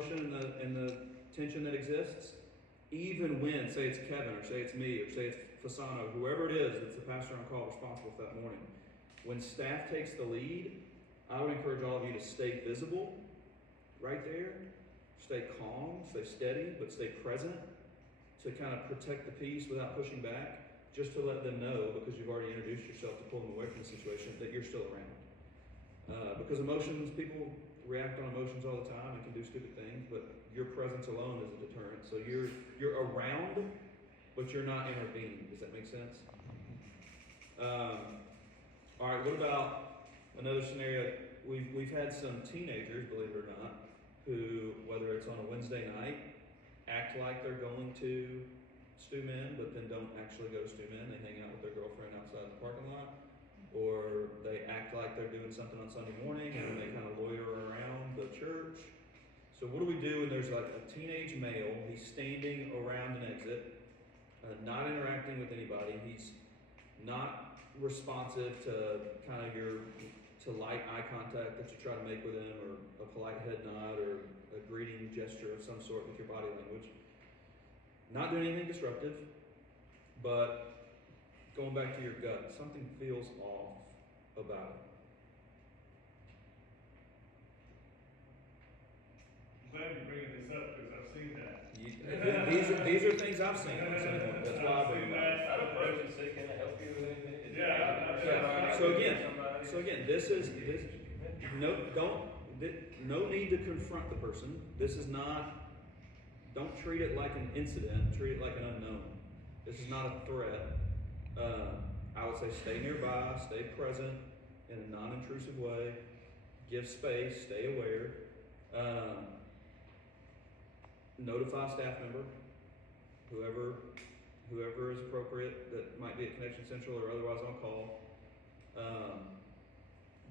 emotion and the tension that exists, even when, say it's Kevin, or say it's me, or say it's Fasano, whoever it is that's the pastor on call responsible for that morning, when staff takes the lead, I would encourage all of you to stay visible right there, stay calm, stay steady, but stay present to kind of protect the peace without pushing back, just to let them know, because you've already introduced yourself to pull them away from the situation, that you're still around. Because emotions, people react on emotions all the time and can do stupid things, but your presence alone is a deterrent. So you're around, but you're not intervening. Does that make sense? All right, what about another scenario? We've had some teenagers, believe it or not, who, whether it's on a Wednesday night, act like they're going to Stu Men, but then don't actually go to Stu Men. They hang out with their girlfriend outside the parking lot, or they act like they're doing something on Sunday morning and they kind of loiter around the church. So what do we do when there's like a teenage male, he's standing around an exit, not interacting with anybody, he's not responsive to kind of to light eye contact that you try to make with him, or a polite head nod, or a greeting gesture of some sort with your body language. Not doing anything disruptive, but going back to your gut, something feels off about I'm glad you're bringing this up because I've seen that. it. These are things I've seen. That's why I bring them up. I'd approach and say, can I help you with anything? Yeah. So again, no need to confront the person. This is not. Don't treat it like an incident. Treat it like an unknown. This is not a threat. I would say stay nearby, stay present in a non-intrusive way. Give space. Stay aware. Notify staff member, whoever is appropriate that might be at Connection Central or otherwise on call.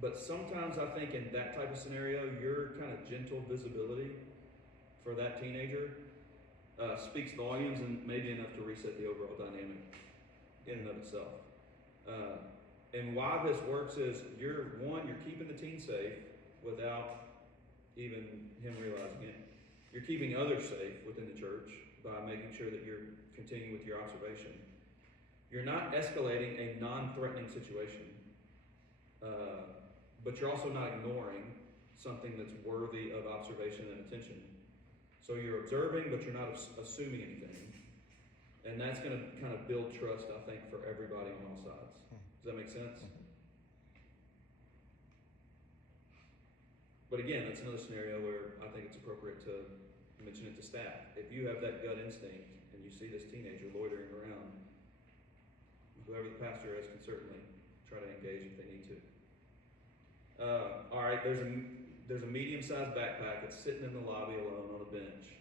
But sometimes I think in that type of scenario, your kind of gentle visibility for that teenager speaks volumes and maybe enough to reset the overall dynamic in and of itself. And why this works is you're keeping the teen safe without even him realizing it. You're keeping others safe within the church by making sure that you're continuing with your observation. You're not escalating a non-threatening situation, but you're also not ignoring something that's worthy of observation and attention. So you're observing, but you're not assuming anything. And that's going to kind of build trust, I think, for everybody on all sides. Does that make sense? But again, that's another scenario where I think it's appropriate to mention it to staff. If you have that gut instinct and you see this teenager loitering around, whoever the pastor is can certainly try to engage if they need to. All right, there's a medium-sized backpack that's sitting in the lobby alone on a bench.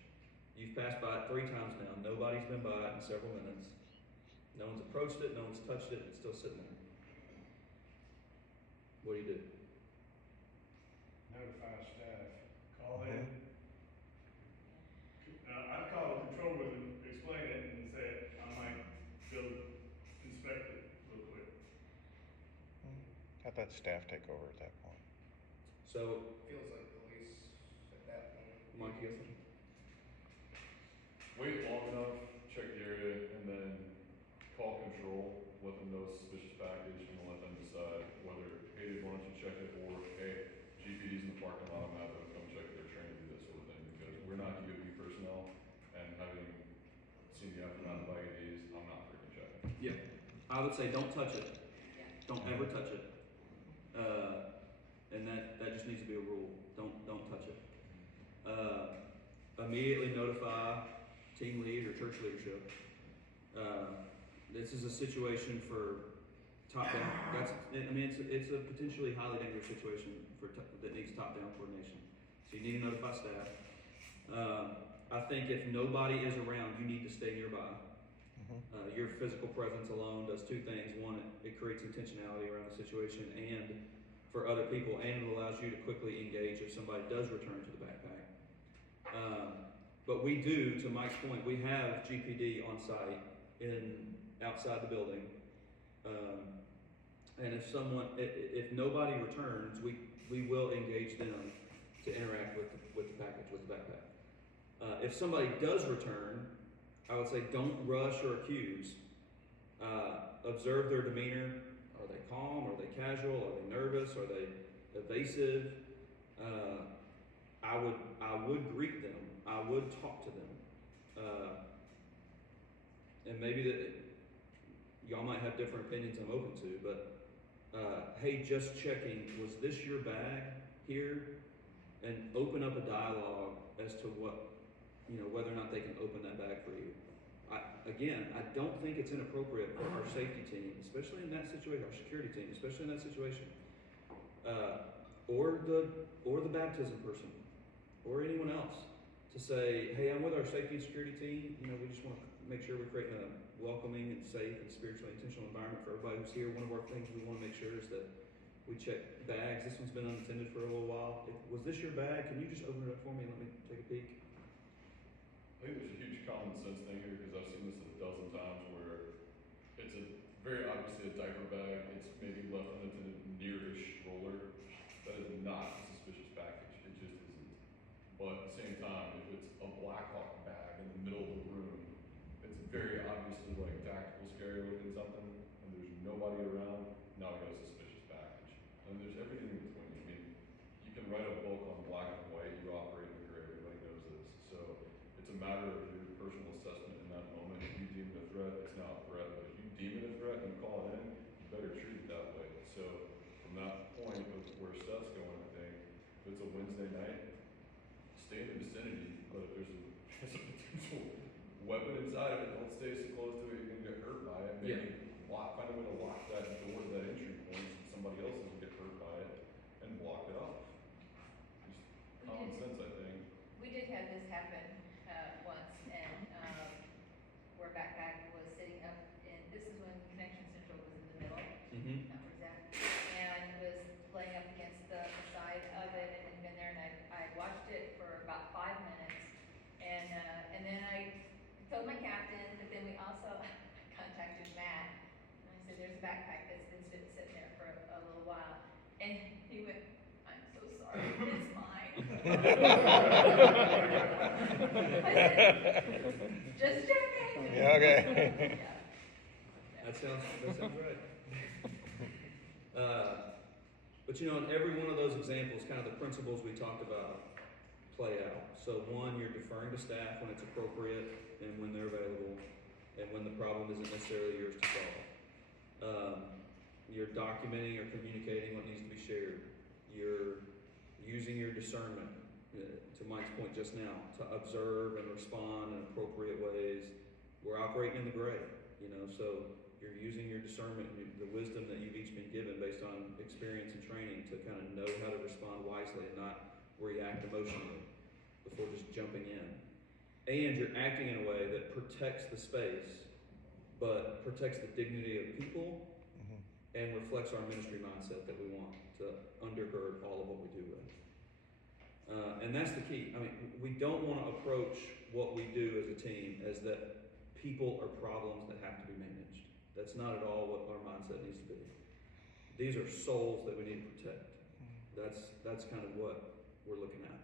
You've passed by it 3 times now. Nobody's been by it in several minutes. No one's approached it, no one's touched it, it's still sitting there. What do you do? Notify staff. Call in. I'd call the control room and explain it and say, I might go inspect it real quick. I'd let staff take over at that point. So, Feels like police at that point. Mike, you got something? Wait long enough, check the area, and then call control, let them know it's a suspicious package, and let them decide whether, hey, why don't you check it, or hey, GPD's in the parking lot, I'm out there, come check their train, do that sort of thing, because we're not UOP personnel, and having seen the aftermath of IEDs, I'm not freaking checking. Yeah. I would say don't touch it. Don't ever touch it. And that just needs to be a rule. Don't touch it. Immediately notify team lead or church leadership. This is a situation for top down. It's a potentially highly dangerous situation that needs top down coordination. So you need to notify staff. I think if nobody is around, you need to stay nearby. Your physical presence alone does 2 things. One, it creates intentionality around the situation and for other people, and it allows you to quickly engage if somebody does return to the backpack. But we do, to Mike's point, we have GPD on site outside the building. And if nobody returns, we will engage them to interact with the package, with the backpack. If somebody does return, I would say don't rush or accuse. Observe their demeanor. Are they calm? Are they casual? Are they nervous? Are they evasive? I would greet them. I would talk to them. And maybe that y'all might have different opinions I'm open to, but hey, just checking, was this your bag here? And open up a dialogue as to what, whether or not they can open that bag for you. I don't think it's inappropriate for our safety team, especially in that situation, our security team, especially in that situation, or the baptism person, or anyone else, to say, hey, I'm with our safety and security team. We just want to make sure we're creating a welcoming and safe and spiritually intentional environment for everybody who's here. One of our things we want to make sure is that we check bags. This one's been unattended for a little while. Was this your bag? Can you just open it up for me and let me take a peek? I think there's a huge common sense thing here because I've seen this a dozen times where it's very obviously a diaper bag. It's maybe left unattended near-ish stroller. That is not a suspicious package. It just isn't. But at the same time, if it's a Blackhawk bag in the middle of the room, it's very obviously like tactical, scary looking something, and there's nobody around. Now I got a suspicious package. And there's everything in between. I mean, you can write a book on black and white. You operate in the gray. Everybody knows this. So it's a matter of your personal assessment in that moment. If you deem it a threat, it's not a threat. But if you deem it a threat and you call it in, you better treat it that way. So from that point of where Seth's going, I think, if it's a Wednesday night, stay in the vicinity. But if there's a potential weapon inside of it, don't stay so close to it, you're gonna get hurt by it. Maybe find a way to lock that door to that entry point so somebody else doesn't get hurt by it and block it off. Just common sense, I think. We did have this happen once, and where backpack was sitting up, and this is when Connection Central was in the middle, Mm-hmm. not where Zach, and was laying up against the side of it, and had been there, and I watched it for about 5 minutes, and then I told my captain, but then we also contacted Matt, and I said, there's a backpack that's been sitting there for a little while, and he went, I'm so sorry, it's mine. I said, just joking. Yeah, okay. Yeah. That sounds right. But in every one of those examples, kind of the principles we talked about play out. So one, you're deferring to staff when it's appropriate and when they're available, and when the problem isn't necessarily yours to solve. You're documenting or communicating what needs to be shared. You're using your discernment, to Mike's point just now, to observe and respond in appropriate ways. We're operating in the gray, so you're using your discernment and the wisdom that you've each been given based on experience and training to kind of know how to respond wisely and not react emotionally before just jumping in. And you're acting in a way that protects the space, but protects the dignity of people and reflects our ministry mindset that we want to undergird all of what we do with. And that's the key. I mean, we don't want to approach what we do as a team as that people are problems that have to be managed. That's not at all what our mindset needs to be. These are souls that we need to protect. That's kind of what we're looking at.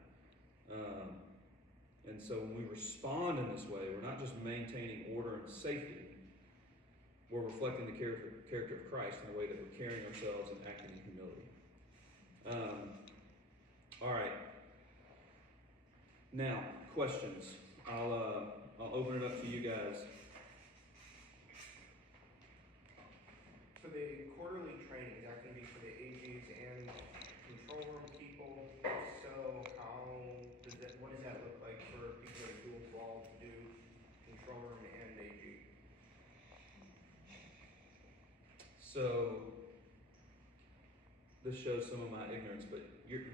And so when we respond in this way, we're not just maintaining order and safety, we're reflecting the character of Christ in the way that we're carrying ourselves and acting in humility. All right. Now, questions. I'll open it up to you guys. For the quarterly training, is that gonna be for the AGs and control room people? If so, what does that look like for people that are dual qual to do control room and AG? So, this shows some of my ignorance, but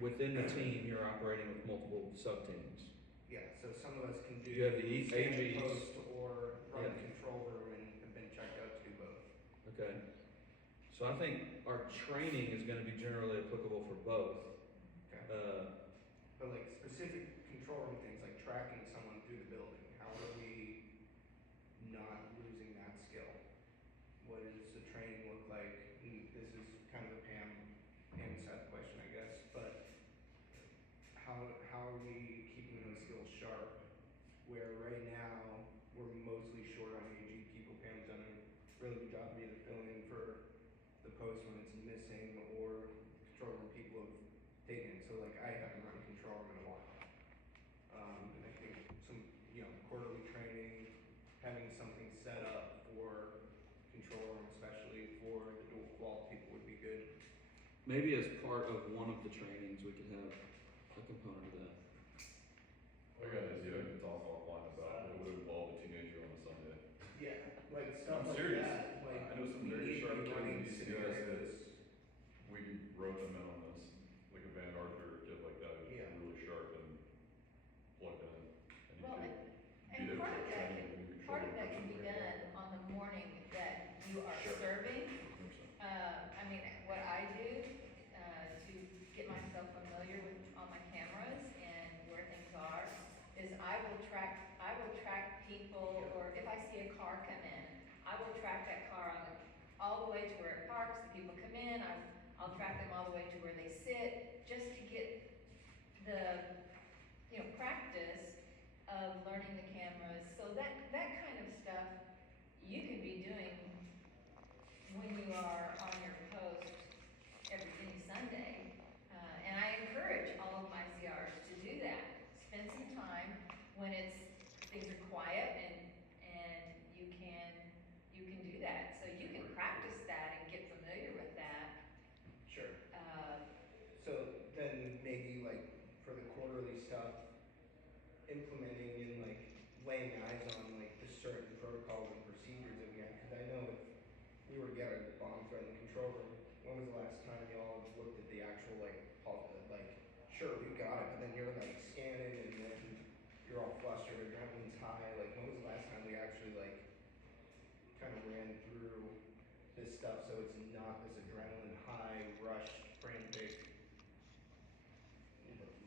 within the team, you're operating with multiple sub-teams. Yeah, so some of us can do You have the stand AGs. post or run Yeah. control room and have been checked out to do both. Okay. So I think our training is going to be generally applicable for both. Okay. Uh, But like specific control room things, like tracking someone through the building, how are we not losing that skill? What does the training look like? And this is kind of a Pam and Seth question, I guess, but how are we keeping those skills sharp where right now, we're mostly short on AG people. Pam's done a really good job of either filling in for the post when it's missing or control room people have taken. So like I haven't run control room in a while. And I think some, quarterly training, having something set up for control room, especially for the dual qual people would be good. Maybe as part of one of the trainings, we could have a component of that. I got an idea, I can talk offline about it would involve a teenager on a Sunday. Yeah, like stuff I'm like serious. that, like I know some we very need to sharp be kids in running DCS scenarios. We can rope them in on this, like a Van Arthur kid like that, who's Yeah. really sharp and plugged in. And Well, he and could be there part for of that training can, and control part of room that can person. be done on the morning that you are Sure. serving. 100%. I mean, what I do, to get myself familiar with all my cameras and where things are, is I will track people, or if I see a car come in, I will track that car all the way to where it parks, the people come in, I'll track them all the way to where they sit, just to get the, practice of learning the cameras. So that kind of stuff you could be doing when you are on your post any Sunday. And I encourage all of my CRs to do that. Spend some time when things are quiet and you can do that. So you can practice that and get familiar with that. Sure. So then maybe like for the quarterly stuff, implementing and like laying eyes on like the certain protocols and procedures that we have. Because I know if we were to get a bomb threat in the control room, when was the last time y'all looked at the actual sure, we got it, but then you're like scanning and then you're all flustered, adrenaline's high. Like when was the last time we actually like kind of ran through this stuff so it's not this adrenaline high, rush, frantic?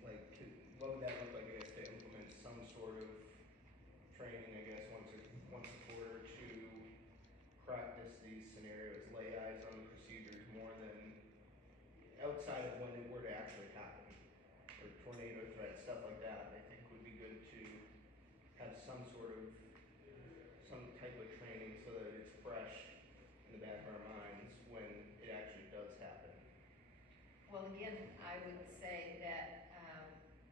Like, what would that look like, I guess, to implement some sort of training, I guess, once a quarter to practice these scenarios, lay eyes on the procedures more than outside of when it were to actually happen, or tornado threat, stuff like that. I think would be good to have some type of training so that it's fresh in the back of our minds when it actually does happen. Well, again, I would say that,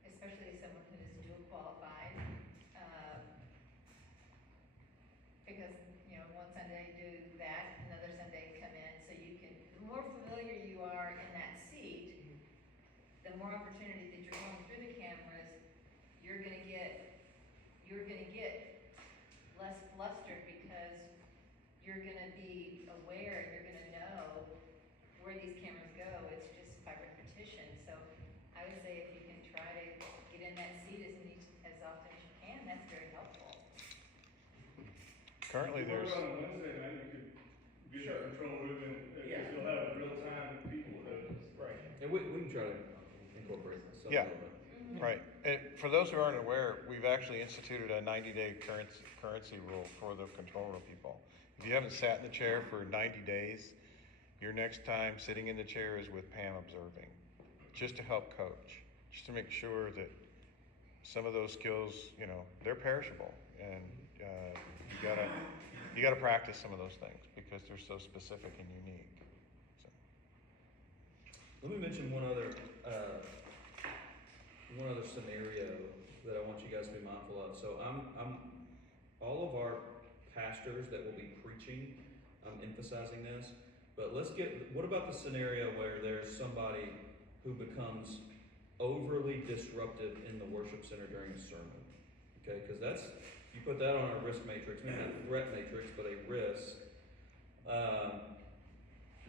especially as someone who is dual qualified, because, one Sunday do that, another Sunday come in, so you can, the more familiar you are in that seat, the more opportunity that you're going through the cameras, you're gonna get less flustered because you're gonna be aware and you're gonna know where these cameras go. It's just by repetition. So I would say if you can try to get in that seat as often as you can, that's very helpful. Currently, If you there's, work on Wednesday night, you could get Sure. a control room and, Yeah. you'll have real time people that. Right. And we can try to incorporate some Yeah. of it. right, and for those who aren't aware, we've actually instituted a 90-day currency rule for the control room people. If you haven't sat in the chair for 90 days, your next time sitting in the chair is with Pam observing, just to help coach, just to make sure that some of those skills, they're perishable, and you gotta practice some of those things because they're so specific and unique. So. Let me mention one other scenario that I want you guys to be mindful of. So I'm all of our pastors that will be preaching, I'm emphasizing this, but what about the scenario where there's somebody who becomes overly disruptive in the worship center during a sermon? Okay, because you put that on a risk matrix, maybe not a threat matrix, but a risk.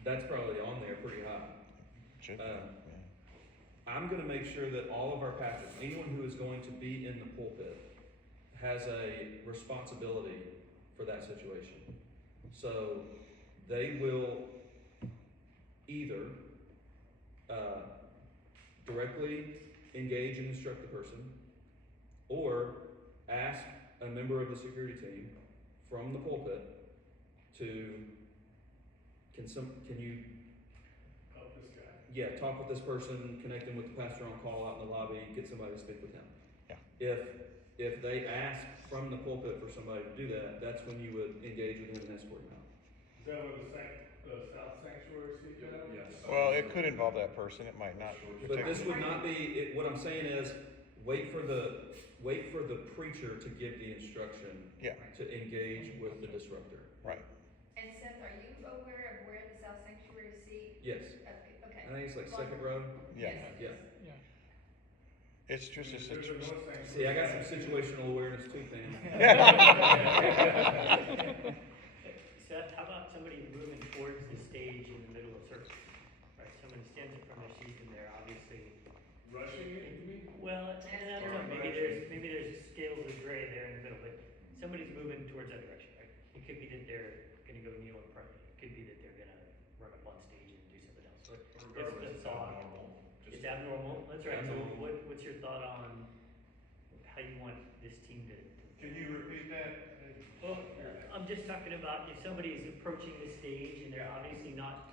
That's probably on there pretty high. Should be, I'm going to make sure that all of our pastors, anyone who is going to be in the pulpit, has a responsibility for that situation. So they will either directly engage and instruct the person, or ask a member of the security team from the pulpit to, can you Help this guy. yeah, talk with this person, connect them with the pastor on call out in the lobby, get somebody to speak with him. Yeah. if they ask from the pulpit for somebody to do that, that's when you would engage with them and escort them out. Is that what the South Sanctuary seat does? Yes. Well, it could involve that person, it might not. But this would not be, what I'm saying is, wait for the preacher to give the instruction Yeah, to engage with the disruptor. right. And Seth, are you aware of where the South Sanctuary seat? Yes, Okay. I think it's like second row. Yeah. Yeah. It's just a There's situation. North Sanctuary. See, I got some situational awareness too, Pam. Seth, how about somebody moving towards the stage in the middle of service? Right, someone stands up from their seat and they're obviously, Rushing it, you mean? well, and I don't know, maybe there's scales of gray there in the middle, but somebody's moving towards that direction, right? It could be that they're gonna go kneel and pray, it could be that they're gonna run up on stage and do something else, but what's the Regardless, it's thought? abnormal. Just- It's abnormal, that's right, so Abnormal. what's your thought on how you want this team to? Can you repeat that? Well, I'm just talking about if somebody is approaching the stage and they're obviously not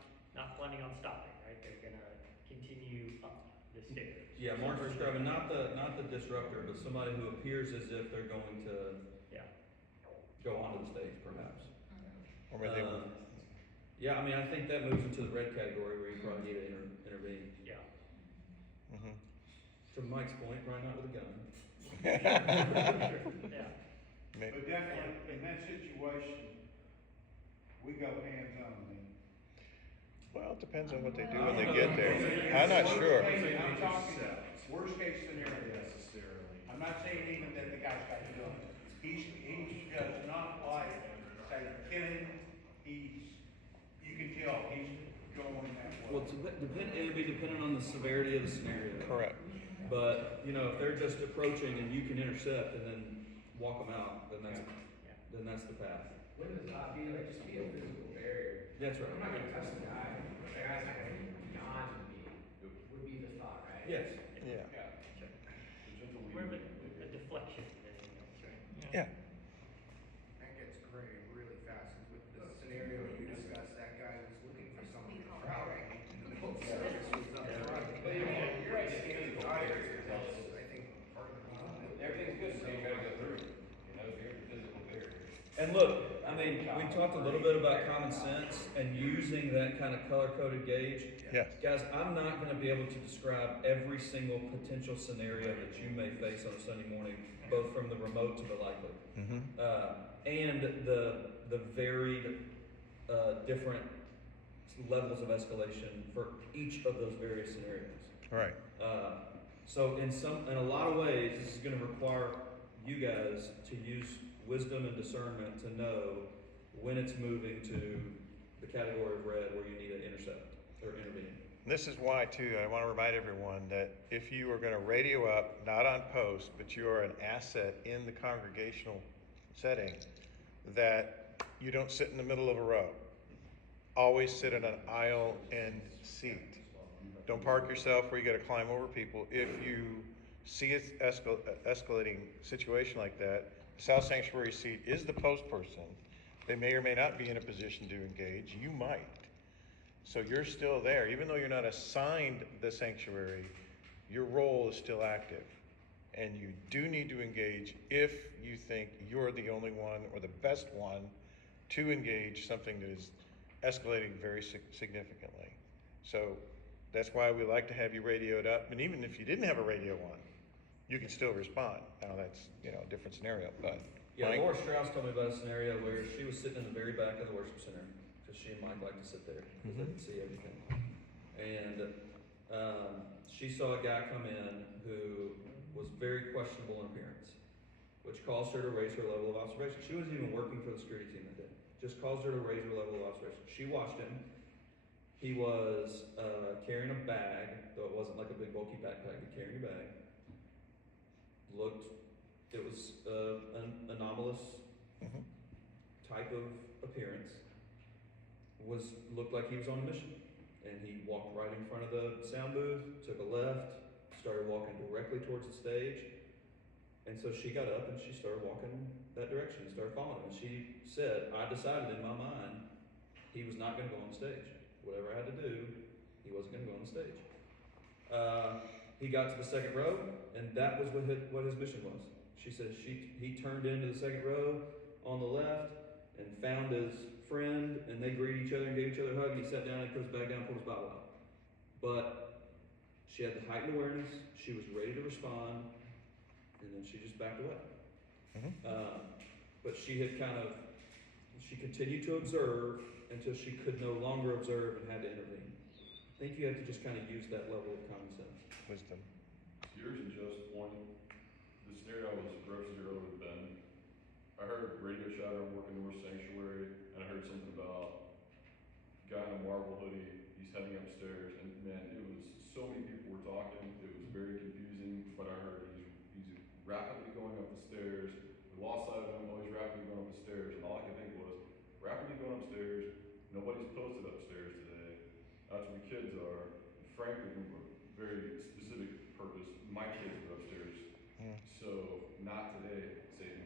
planning on stopping, right? They're gonna continue up the stairs. Yeah, Mark's describing not the disruptor, but somebody who appears as if they're going to Yeah, go onto the stage, perhaps. Or maybe they Uh, Yeah, I mean, I think that moves into the red category where you probably need to intervene. yeah. Mhm. To Mike's point, probably not with a gun. Yeah, May- But definitely, in that situation, we go hands-on then. Well, it depends on what they do when they get there. I'm not sure. I'm talking worst case scenario. Necessarily. I'm not saying even that the guy's got to do it. He does not like, say, killing, you can tell he's going that Well, way. it'd be dependent on the severity of the scenario. Correct. But, you know, if they're just approaching and you can intercept and then walk them out, then that's the path. Wouldn't the thought be like just be a physical barrier? That's I'm not right. gonna touch the guy, but the guy's not gonna be beyond me, would be the thought, right? Yes. Yeah. The gentle more of lead. a deflection than anything else, right? Yeah. That gets gray really fast, with the scenario you discussed, that guy was looking for someone to crowd, right? In the middle of service was up front. But you're right, standing audience, that's, I think, part of the problem. Everything's good, so you gotta go through, you know, here's the physical barrier. And look, I mean, we talked a little bit about common sense and using that kind of color-coded gauge. Yes. Guys, I'm not gonna be able to describe every single potential scenario that you may face on a Sunday morning, both from the remote to the likely. Mm-hmm. And the varied, different levels of escalation for each of those various scenarios. Right. So in a lot of ways, this is gonna require you guys to use wisdom and discernment to know when it's moving to the category of red where you need to intercept or intervene. This is why, too, I want to remind everyone that if you are going to radio up, not on post, but you are an asset in the congregational setting, that you don't sit in the middle of a row. Always sit in an aisle end seat. Don't park yourself where you got to climb over people. If you see an escalating situation like that, the South Sanctuary seat is the post person. They may or may not be in a position to engage. You might. So you're still there. Even though you're not assigned the sanctuary, your role is still active. And you do need to engage if you think you're the only one or the best one to engage something that is escalating very significantly. So that's why we like to have you radioed up. And even if you didn't have a radio on, you can still respond. Now that's, a different scenario, but. Yeah, Mike? Laura Strauss told me about a scenario where she was sitting in the very back of the worship center, because she and Mike like to sit there, because they can see everything. And she saw a guy come in who was very questionable in appearance, which caused her to raise her level of observation. She wasn't even working for the security team that day. Just caused her to raise her level of observation. She watched him. He was carrying a bag, though it wasn't like a big bulky backpack, but carrying a bag. It was an anomalous Mhm. type of appearance. Looked like he was on a mission. And he walked right in front of the sound booth, took a left, started walking directly towards the stage. And so she got up and she started walking that direction, started following him. And she said, I decided in my mind he was not gonna go on the stage. Whatever I had to do, he wasn't gonna go on the stage. He got to the second row, and that was what his mission was. She says he turned into the second row on the left and found his friend, and they greeted each other and gave each other a hug, and he sat down and put his bag down and pulled his Bible out. But she had the heightened awareness, she was ready to respond, and then she just backed away. But she had she continued to observe until she could no longer observe and had to intervene. I think you have to just kind of use that level of common sense. Wisdom. Yours and just point, the scenario I was referencing earlier with Ben, I heard radio chatter on Working North Sanctuary, and I heard something about a guy in a marble hoodie, he's heading upstairs, and man, it was so many people were talking, it was very confusing, but I heard he's rapidly going up the stairs. We lost sight of him, he's rapidly going up the stairs, and all I could think was, rapidly going upstairs, nobody's posted upstairs today. That's where the kids are. And frankly, from a very specific purpose, my kids are upstairs. So, not today, Satan.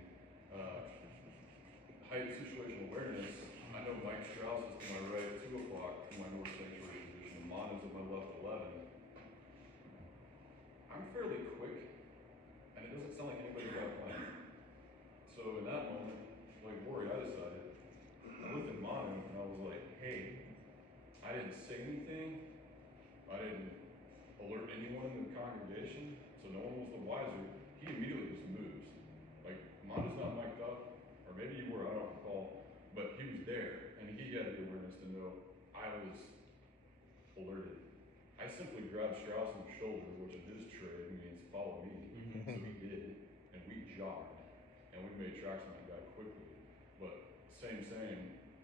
Heightened situational awareness. I know Mike Strauss is to my right at 2 o'clock to my North Sanctuary position, and Mon is at my left 11. I'm fairly quick, and it doesn't sound like anybody got a plan. So, in that moment, like Rory, I decided, I looked at Manu and I was like, hey, I didn't say anything. I didn't alert anyone in the congregation, so no one was the wiser. He immediately just moves. Like, Manu's not mic'd up, or maybe you were, I don't recall, but he was there, and he had the awareness to know I was alerted. I simply grabbed Strauss's shoulder, which in his trade means follow me. So he did, and we jogged, and we made tracks on that guy quickly. But same,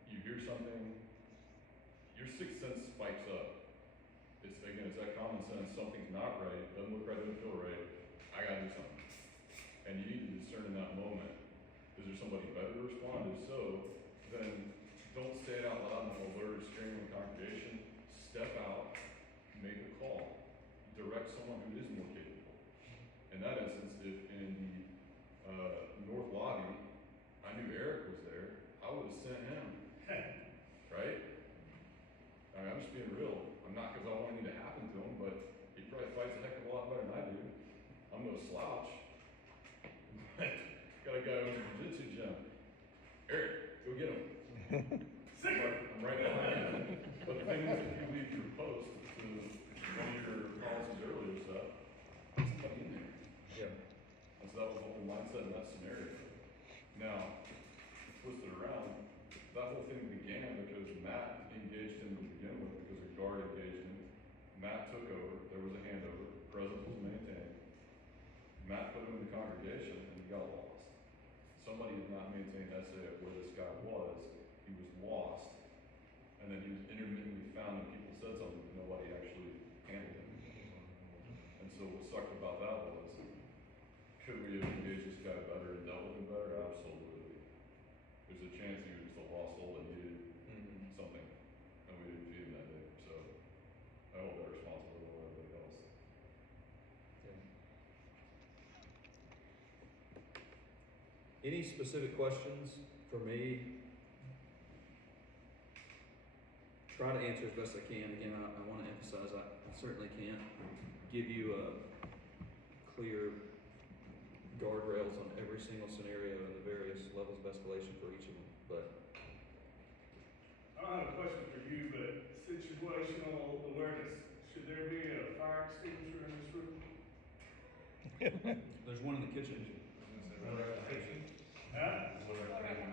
you hear something, your sixth sense spikes up. It's that common sense, something's not right, doesn't look right, doesn't feel right, I gotta do something. And you need to discern in that moment, is there somebody better to respond? If so, then don't say it out loud in an alert or scream in the congregation, step out, make a call, direct someone who is more capable. In that instance, if in the North Lobby, I knew Eric was there, I would have sent him. Right? I mean, I'm just being real. I'm not because I want anything to happen to him, but he probably fights a heck of a lot better than I do. I'm no slouch. Got a guy who owns a jiu-jitsu gym. Eric, go get him. I'm right behind you. But the thing is, if you leave your post to one of your policies earlier stuff, it's somebody in there. Yeah. And so that was the whole mindset in that scenario. Now, twist it around, that whole thing began because Matt engaged him to begin with, because a guard engaged him. Matt took over, there was a handover, presence was maintained. Matt put him in the congregation and he got lost. Somebody did not maintain SA of where this guy was, he was lost, and then he was intermittently found and people said something, but nobody actually handled him. And so what sucked about that was, could we have engaged this guy better and dealt with him better? Absolutely. There's a chance he was just a lost soul that needed something, and we didn't feed him that day. So I hold that responsibility over everybody else. Any specific questions for me? Try to answer as best I can. Again, I want to emphasize I certainly can't give you a clear guardrails on every single scenario and the various levels of escalation for each of them. But I don't have a question for you, but situational awareness, should there be a fire extinguisher in this room? there's one in the kitchen. Huh?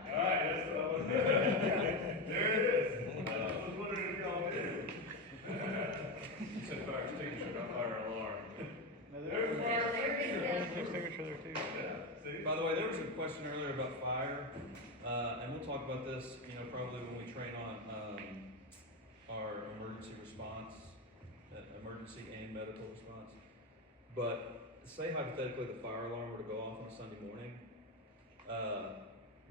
Alright, that's what I was. There it is. I was wondering if y'all did. Said fire extinguisher, not fire alarm. There's Well, there is Extinguisher there too. Yeah, see? By the way, there was a question earlier about fire, and we'll talk about this, probably when we train on our emergency response, emergency and medical response. But say hypothetically the fire alarm were to go off on a Sunday morning.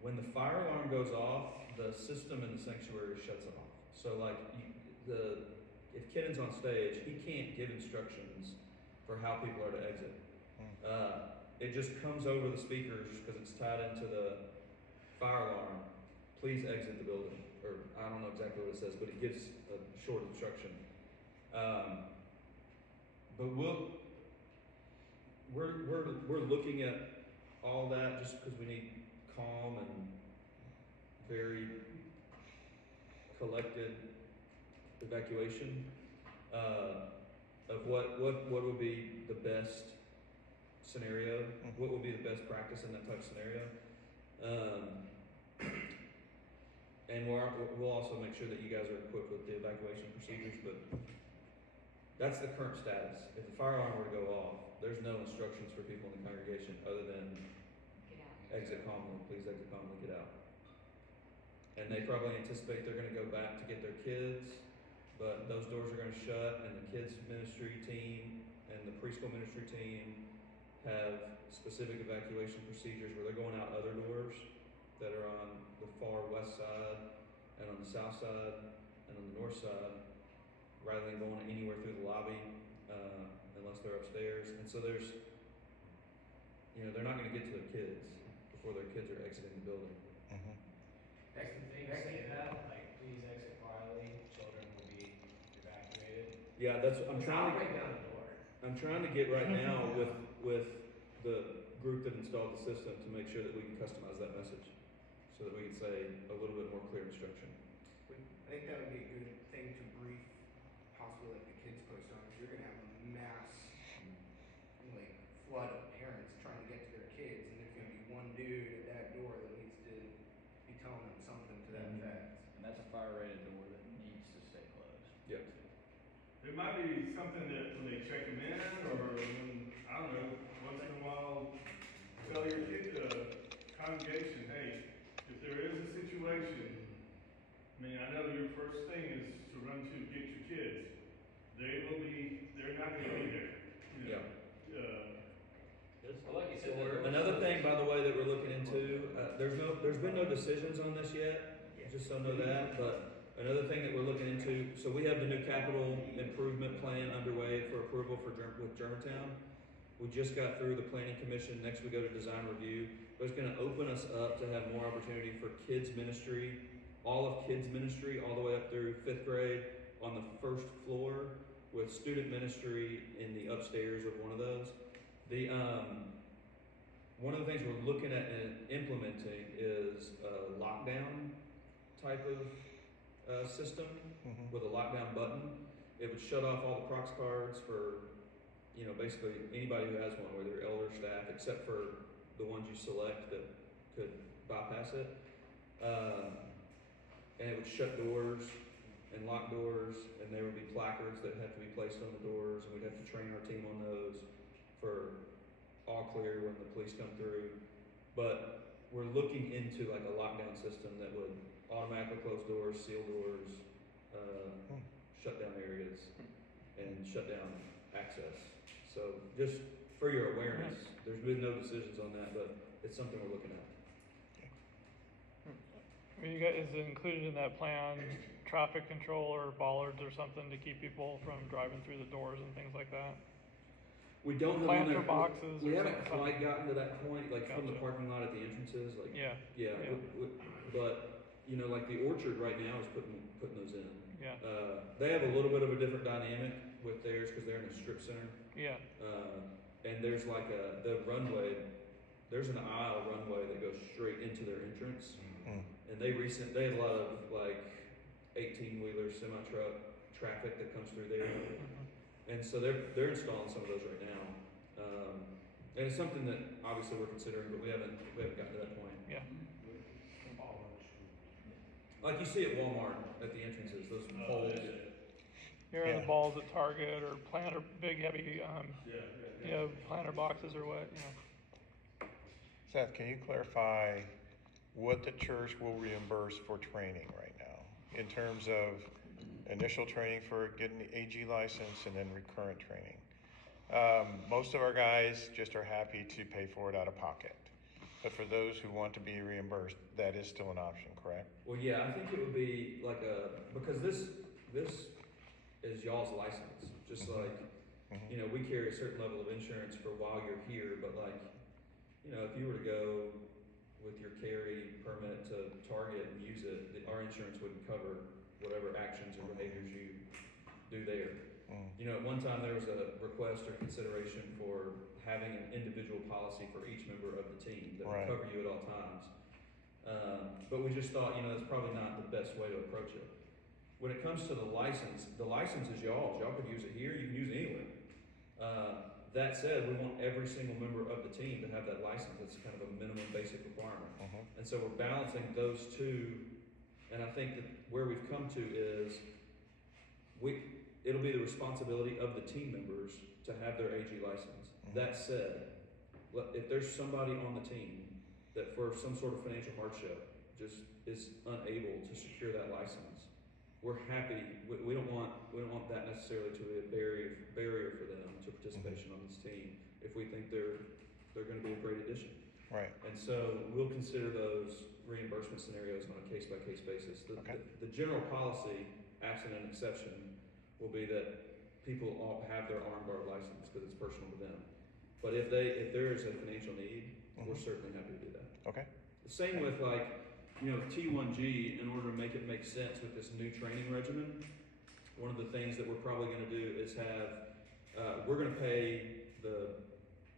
When the fire alarm goes off, the system in the sanctuary shuts it off. So if Kennan's on stage, he can't give instructions for how people are to exit. It just comes over the speakers because it's tied into the fire alarm. Please exit the building. Or I don't know exactly what it says, but it gives a short instruction. But we're looking at all that, just because we need calm and very collected evacuation, of what would be the best scenario, what would be the best practice in that type of scenario. And we'll also make sure that you guys are equipped with the evacuation procedures, but that's the current status. If the fire alarm were to go off, there's no instructions for people in the congregation other than Get out. exit calmly, please exit calmly, get out. And they probably anticipate they're gonna go back to get their kids, but those doors are gonna shut, and the kids ministry team and the preschool ministry team have specific evacuation procedures where they're going out other doors that are on the far west side and on the south side and on the north side, rather than going anywhere through the lobby, unless they're upstairs. And so there's, they're not gonna get to their kids before their kids are exiting the building. Next thing say that, like, please exit quietly, children will be evacuated. Yeah, I'm trying to, break down the door. I'm trying to get right now with the group that installed the system to make sure that we can customize that message, so that we can say a little bit more clear instruction. I think that would be a good thing to brief possibly like the kids post on, because you're gonna have a mass like flood of parents trying to get to their kids, and there's gonna be one dude at that door that needs to be telling them something to that effect. And that's a fire rated door that needs to stay closed. Yep. It might be something that when they check them in, or when, I don't know, once in a while, tell your congregation, hey, if there is a situation, I mean, I know your first thing is to run to get your kids. They're not gonna be there. Yeah. Well, like you said, the door- Another thing, by the way, that we're looking into, there's been no decisions on this yet, just so know that, but another thing that we're looking into, so we have the new capital improvement plan underway for approval with Germantown. We just got through the planning commission, next we go to design review, but it's gonna open us up to have more opportunity for kids ministry, all of kids ministry, all the way up through 5th grade on the first floor, with student ministry in the upstairs of one of those. One of the things we're looking at and implementing is a lockdown type of system with a lockdown button. It would shut off all the Prox cards for, basically anybody who has one, whether you're elder, staff, except for the ones you select that could bypass it. And it would shut doors and lock doors, and there would be placards that have to be placed on the doors, and we'd have to train our team on those for all clear when the police come through. But we're looking into like a lockdown system that would automatically close doors, seal doors, shut down areas, and shut down access. So just for your awareness, there's been no decisions on that, but it's something we're looking at. I mean, you guys, is it included in that plan, traffic control or bollards or something to keep people from driving through the doors and things like that? We don't have Planter on there, boxes we or haven't something? quite gotten to that point, like from the Gotcha. parking lot at the entrances, like, Yeah, yeah, but, like the Orchard right now is putting those in. yeah, They have a little bit of a different dynamic with theirs, cause they're in a strip center. yeah, And there's like the runway, there's an aisle runway that goes straight into their entrance. And they have a lot of like 18-wheeler semi-truck traffic that comes through there. And so they're installing some of those right now. And it's something that obviously we're considering, but we haven't gotten to that point. yeah. Like you see at Walmart at the entrances, those poles. Here are Yeah. the balls at Target or planter, big heavy, planter boxes or what, Seth, can you clarify what the church will reimburse for training right now? In terms of initial training for getting the AG license and then recurrent training. Most of our guys just are happy to pay for it out of pocket. But for those who want to be reimbursed, that is still an option, correct? Well, yeah, I think it would be like because this is y'all's license, just like, we carry a certain level of insurance for while you're here, but like, if you were to go with your carry permit to Target and use it, our insurance wouldn't cover whatever actions or behaviors you do there. You know, at one time, there was a request or consideration for having an individual policy for each member of the team that would Right. cover you at all times. But we just thought, you know, that's probably not the best way to approach it. When it comes to the license is y'all's. Y'all could use it here, you can use it anywhere. That said, we want every single member of the team to have that license. It's kind of a minimum basic requirement. And so we're balancing those two, and I think that where we've come to is it'll be the responsibility of the team members to have their AG license. That said, if there's somebody on the team that for some sort of financial hardship just is unable to secure that license, we're happy. We don't want that necessarily to be a barrier for them to participation on this team if we think they're going to be a great addition. Right. And so we'll consider those reimbursement scenarios on a case-by-case basis. The general policy, absent an exception, will be that people all have their armed guard license because it's personal to them. But if there is a financial need, we're certainly happy to do that. Okay. The same with T1G, in order to make it make sense with this new training regimen, one of the things that we're probably gonna do is have, we're gonna pay the,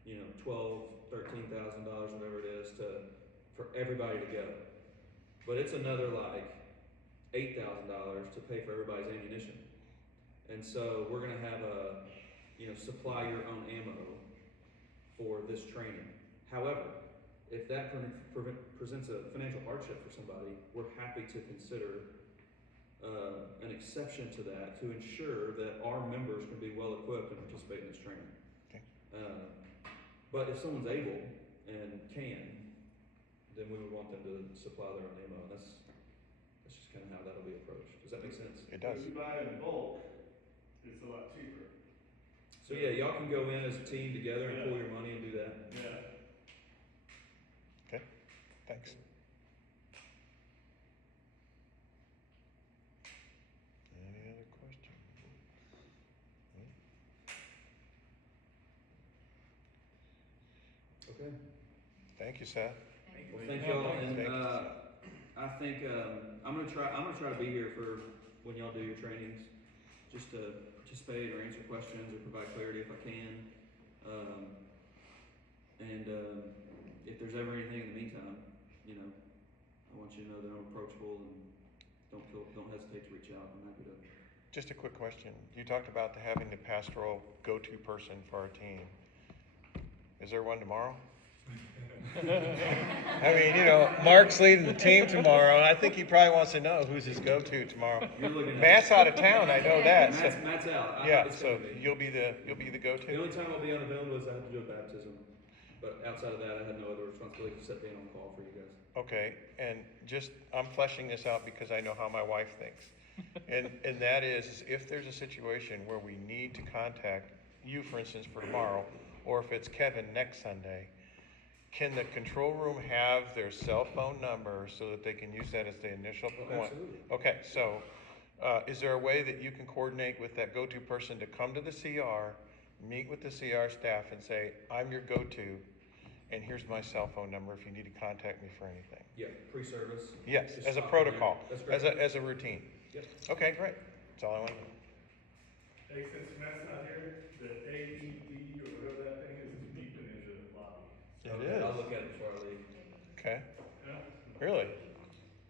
$12,000, $13,000, whatever it is, for everybody to go. But it's another like $8,000 to pay for everybody's ammunition. And so we're gonna have supply your own ammo for this training. However, if that presents a financial hardship for somebody, we're happy to consider an exception to that to ensure that our members can be well equipped and participate in this training. Okay. But if someone's able and can, then we would want them to supply their own ammo. And that's just kind of how that'll be approached. Does that make sense? It does. If you buy it in bulk, it's a lot cheaper. So yeah, y'all can go in as a team together and pool your money and do that. Yeah. Okay, thanks. Any other questions? Okay. Thank you, Seth. Well, thank y'all, and Thank you. I think I'm gonna try to be here for when y'all do your trainings, just to participate or answer questions or provide clarity if I can. If there's ever anything in the meantime, I want you to know that I'm approachable and don't hesitate to reach out. I'm happy to. Just a quick question. You talked about having the pastoral go-to person for our team. Is there one tomorrow? I mean, Mark's leading the team tomorrow. I think he probably wants to know who's his go-to tomorrow. Matt's out of town. I know that. Matt's out. So you'll be the go-to. The only time I'll be unavailable is I have to do a baptism. But outside of that, I had no other responsibility except being on call for you guys. Okay, and I'm fleshing this out because I know how my wife thinks. And that is, if there's a situation where we need to contact you, for instance, for tomorrow, or if it's Kevin next Sunday, can the control room have their cell phone number so that they can use that as the initial point? Absolutely. Okay, so is there a way that you can coordinate with that go-to person to come to the CR, meet with the CR staff and say, I'm your go-to, and here's my cell phone number if you need to contact me for anything? Yeah, pre-service. Yes, Just as a stop protocol, in there. That's great. as a routine. Yep. Okay, great. That's all I want to know. Hey, since Matt's not here, the AED or whatever that thing is deep in the lobby. Okay, I'll look at it before I leave. Okay, Yeah. really?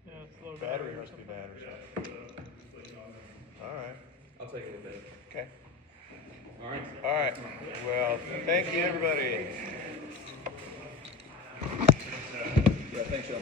Yeah, it's low Battery or must be something. bad or Yeah, something. just let you know. All right, I'll take a look at it. okay. All right. All right, well, thank you, everybody. Yeah, thanks, y'all.